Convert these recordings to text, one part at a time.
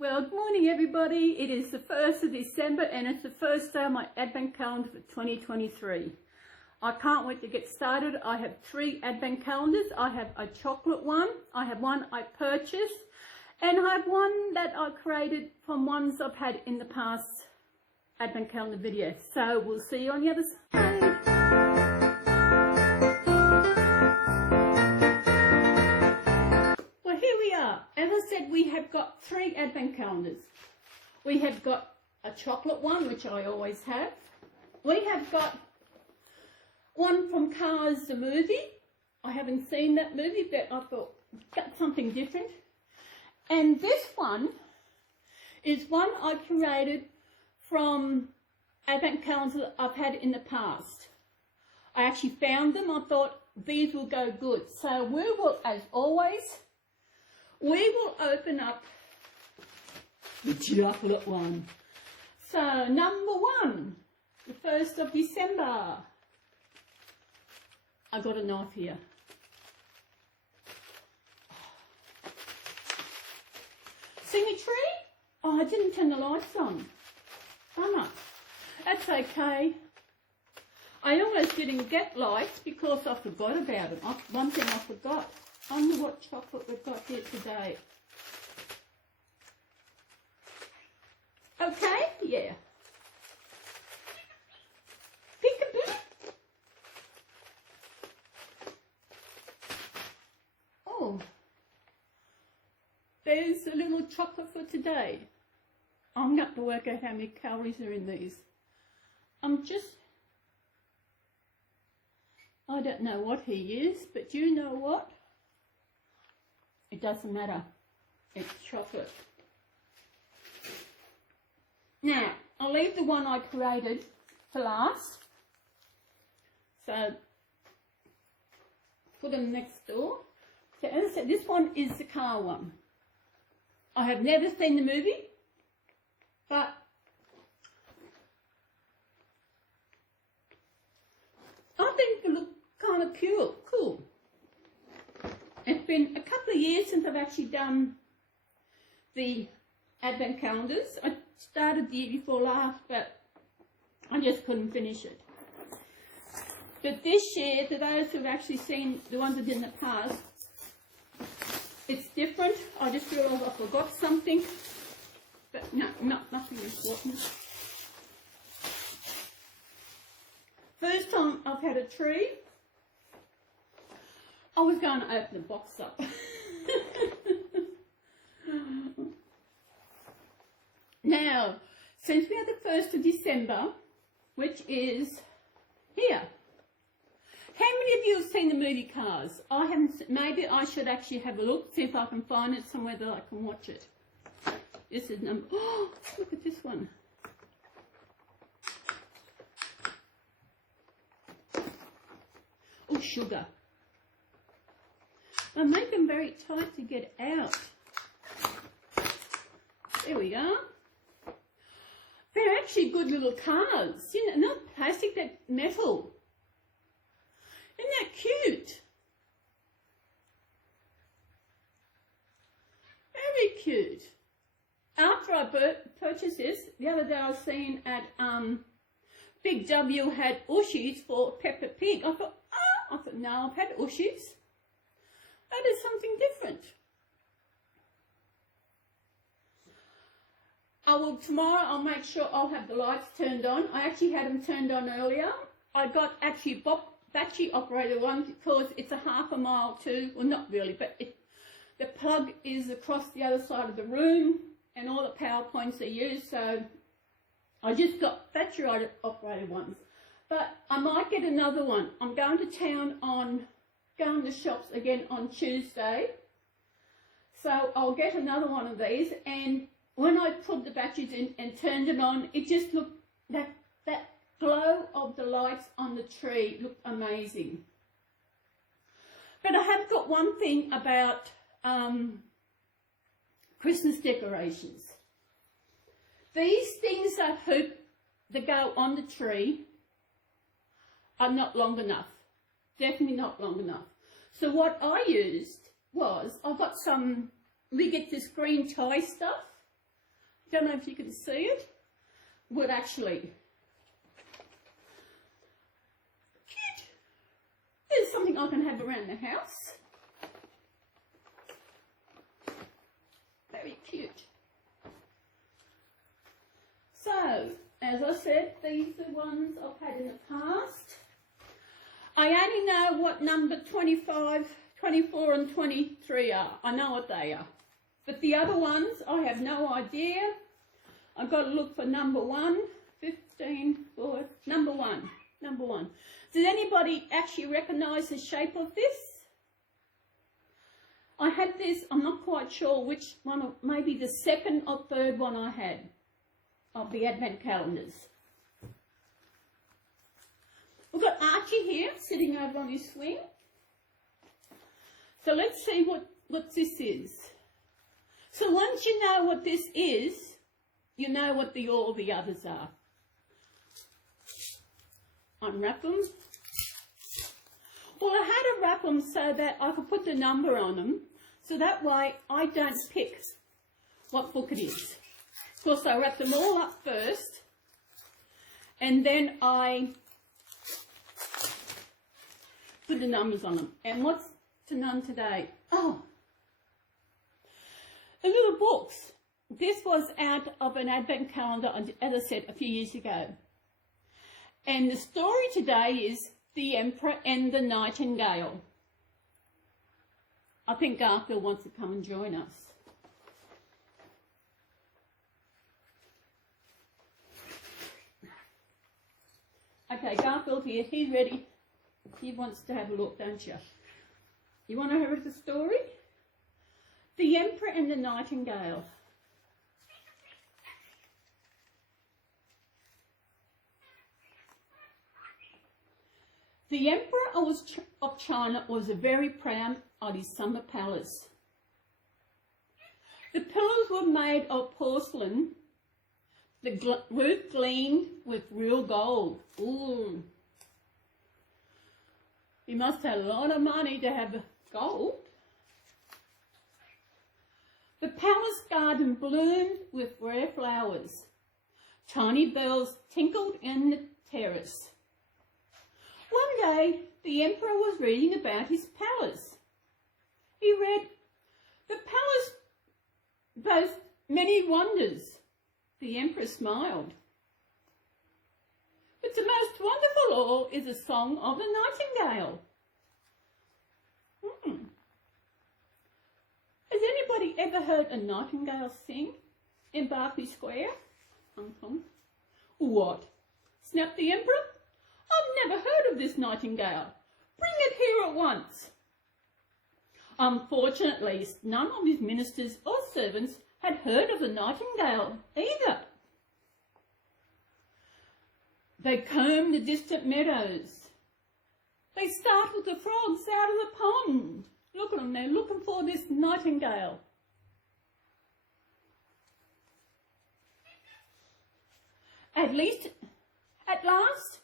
Well, good morning everybody. It is the 1st of December and it's the first day of my Advent calendar for 2023. I can't wait to get started. I have 3 Advent calendars. I have a chocolate one, I have one I purchased, and I have one that I created from ones I've had in the past Advent calendar video. So we'll see you on the other side. As I said, we have got 3 Advent calendars. We have got a chocolate one, which I always have. We have got one from Cars the movie. I haven't seen that movie, but I thought got something different. And this one is one I created from Advent calendars that I've had in the past. I actually found them. I thought these will go good. So we will, as always, we will open up the chocolate one. So, number 1, the 1st of December. I got a knife here. Symmetry? Oh, I didn't turn the lights on. Bummer. That's okay. I almost didn't get lights because I forgot about it. One thing I forgot. I wonder what chocolate we've got here today. Okay, yeah. Peekaboo. Oh, there's a little chocolate for today. I'm going to have to work out how many calories are in these. I don't know what he is, but you know what? It doesn't matter. It's chocolate. Now, I'll leave the one I created for last. So, put them next door. So, as I said, this one is the car one. I have never seen the movie, but I think it looks kind of cool. It's been a couple of years since I've actually done the Advent calendars. I started the year before last, but I just couldn't finish it. But this year, to those who've actually seen the ones I did in the past, it's different. I just realised I forgot something, but no, nothing important. First time I've had a tree. I was going to open the box up. Now, since we are the 1st of December, which is here, how many of you have seen the movie Cars? I haven't. Maybe I should actually have a look, see if I can find it somewhere that I can watch it. This is number. Oh, look at this one. Oh, sugar. I make them very tight to get out. There we are. They're actually good little cars. You know, not plastic, they're metal. Isn't that cute? Very cute. After I purchased this, the other day I was seeing at Big W had Archies for Peppa Pig. I thought, no, I've had Archies. That is something different. Tomorrow I'll make sure I'll have the lights turned on. I actually had them turned on earlier. I got actually battery operated one because it's a half a mile to, well not really, but the plug is across the other side of the room and all the power points are used, so I just got battery operated ones. But I might get another one. I'm going to town going to shops again on Tuesday, so I'll get another one of these, and when I put the batteries in and turned it on, it just looked, that glow of the lights on the tree looked amazing. But I have got one thing about Christmas decorations. These things that go on the tree are not long enough. Definitely not long enough. So what I used was, I got some, we get this green tie stuff, don't know if you can see it, would actually, cute. There's something I can have around the house. Very cute. So, as I said, these are ones I've had in the past. I only know what number 25, 24 and 23 are. I know what they are. But the other ones, I have no idea. I've got to look for number 1, 15, 4, number 1. Number 1. Does anybody actually recognise the shape of this? I had this, I'm not quite sure which one, maybe the second or third one I had of the Advent calendars. We've got Archie here sitting over on his swing. So let's see what this is. So once you know what this is, you know what all the others are. Unwrap them. Well, I had to wrap them so that I could put the number on them, so that way I don't pick what book it is. Of course, I wrap them all up first, and then I put the numbers on them. And what's to none today? Oh, the little books. This was out of an Advent calendar, as I said, a few years ago. And the story today is The Emperor and the Nightingale. I think Garfield wants to come and join us. Okay, Garfield here, he's ready. He wants to have a look, don't you? You want to hear the story? The Emperor and the Nightingale. The Emperor of China was very proud of his summer palace. The pillars were made of porcelain. The roof gleamed with real gold. Ooh. He must have a lot of money to have gold. The palace garden bloomed with rare flowers. Tiny bells tinkled in the terrace. One day, the Emperor was reading about his palace. He read, "The palace boasts many wonders." The Emperor smiled. "But the most wonderful of all is the song of the nightingale." Has anybody ever heard a nightingale sing in Berkeley Square, Hong Kong? "What?" snapped the Emperor. "I've never heard of this nightingale. Bring it here at once." Unfortunately, none of his ministers or servants had heard of the nightingale either. They combed the distant meadows. They startled the frogs out of the pond. Look at them, they're looking for this nightingale. At last,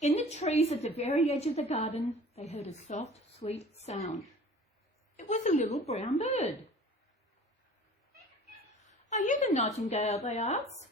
in the trees at the very edge of the garden, they heard a soft, sweet sound. It was a little brown bird. "Are you the nightingale?" they asked.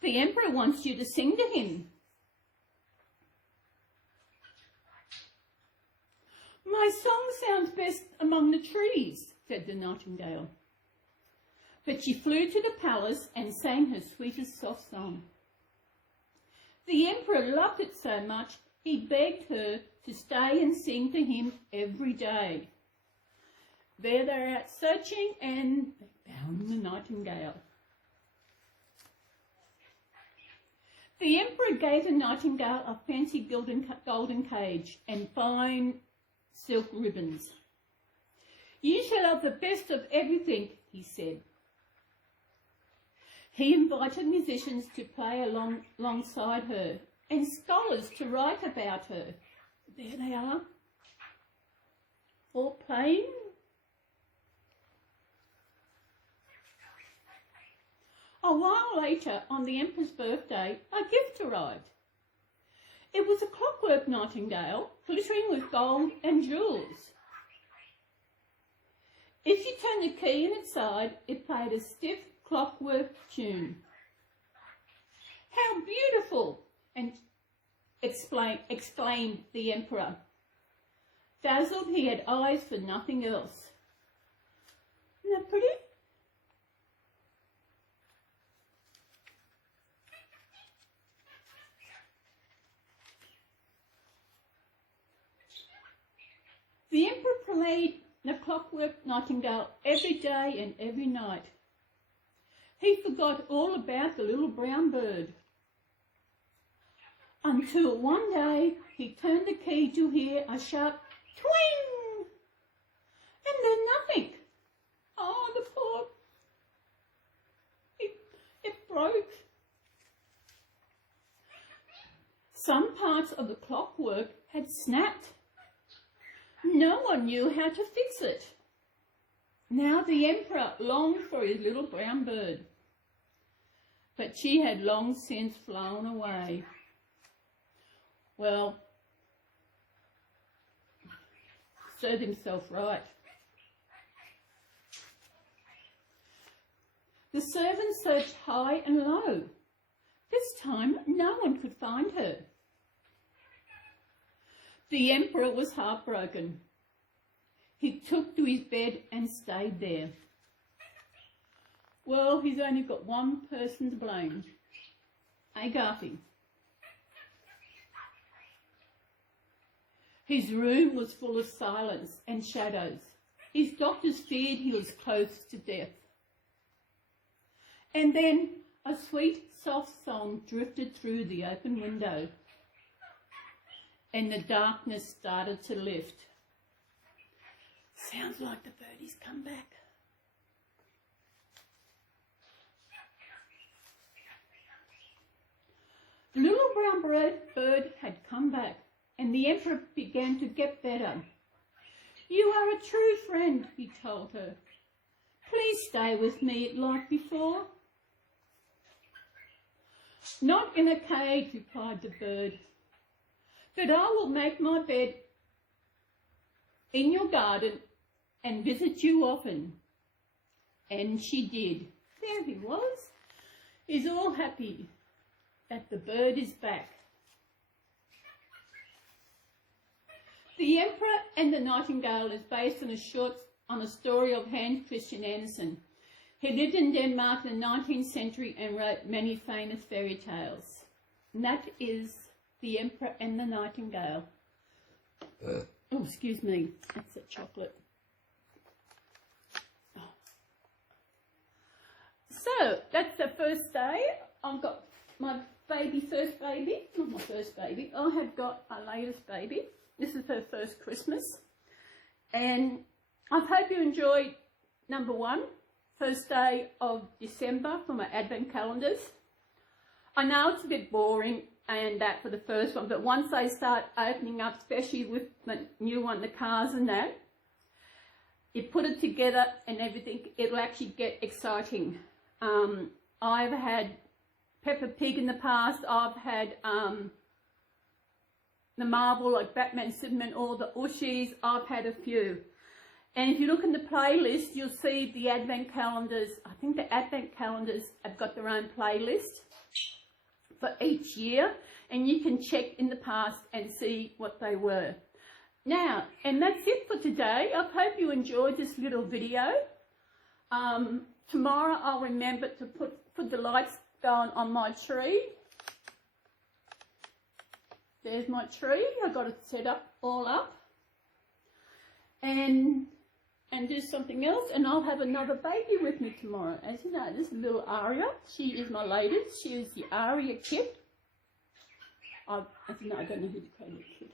"The Emperor wants you to sing to him." "My song sounds best among the trees," said the nightingale. But she flew to the palace and sang her sweetest soft song. The Emperor loved it so much, he begged her to stay and sing to him every day. There they're out searching, and they found the nightingale. The Emperor gave the nightingale a fancy golden cage and fine silk ribbons. "You shall have the best of everything," he said. He invited musicians to play alongside her and scholars to write about her. There they are, all playing. A while later, on the Emperor's birthday, a gift arrived. It was a clockwork nightingale, glittering with gold and jewels. If you turned the key in its side, it played a stiff, clockwork tune. How beautiful! And exclaimed the emperor. Dazzled, he had eyes for nothing else. Isn't that pretty? The emperor played the clockwork nightingale every day and every night. He forgot all about the little brown bird. Until one day he turned the key to hear a sharp twing, and then nothing. Oh, the poor, it broke. Some parts of the clockwork had snapped. No one knew how to fix it. Now the emperor longed for his little brown bird, but she had long since flown away. Well, served himself right. The servants searched high and low. This time no one could find her. The emperor was heartbroken. He took to his bed and stayed there. Well, he's only got one person to blame. Garthy. His room was full of silence and shadows. His doctors feared he was close to death. And then a sweet, soft song drifted through the open window, and the darkness started to lift. Sounds like the birdie's come back. The little brown bird had come back, and the emperor began to get better. You are a true friend, he told her. Please stay with me like before. Not in a cage, replied the bird, but I will make my bed in your garden and visit you often. And she did. There he was. He's all happy that the bird is back. The Emperor and the Nightingale is based on a story of Hans Christian Andersen. He lived in Denmark in the 19th century and wrote many famous fairy tales. And that is The Emperor and the Nightingale. Oh, excuse me, that's a chocolate. Oh. So, that's the first day. I've got my first baby, not my first baby, I have got my latest baby. This is her first Christmas. And I hope you enjoyed number one, first day of December for my advent calendars. I know it's a bit boring and that for the first one, but once they start opening up, especially with the new one, the cars and that, you put it together and everything, it'll actually get exciting. I've had Peppa Pig in the past, I've had the Marvel, like Batman, Superman, all the Archies, I've had a few. And if you look in the playlist, you'll see the advent calendars. I think the advent calendars have got their own playlist for each year, and you can check in the past and see what they were. Now, and that's it for today. I hope you enjoyed this little video. Tomorrow I'll remember to put the lights going on my tree. There's my tree. I've got it set up, all up. And do something else, and I'll have another baby with me tomorrow. As you know, this is little Aria. She is my latest. She is the Aria kid. I don't know who to call the kid.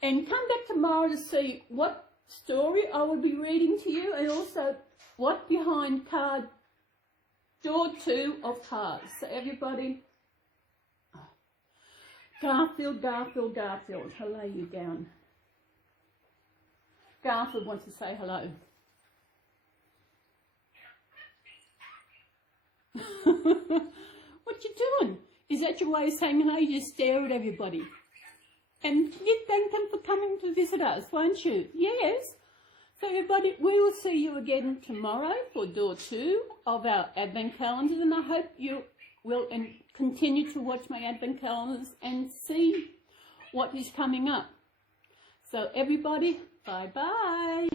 And come back tomorrow to see what story I will be reading to you, and also what behind card door 2 of cards. So everybody, Garfield, Garfield, Garfield, I'll lay you down. Garfield wants to say hello. What you doing? Is that your way of saying hello? You just stare at everybody. And you thank them for coming to visit us, won't you? Yes. So everybody, we will see you again tomorrow for door 2 of our advent calendars, and I hope you will continue to watch my advent calendars and see what is coming up. So everybody, bye-bye.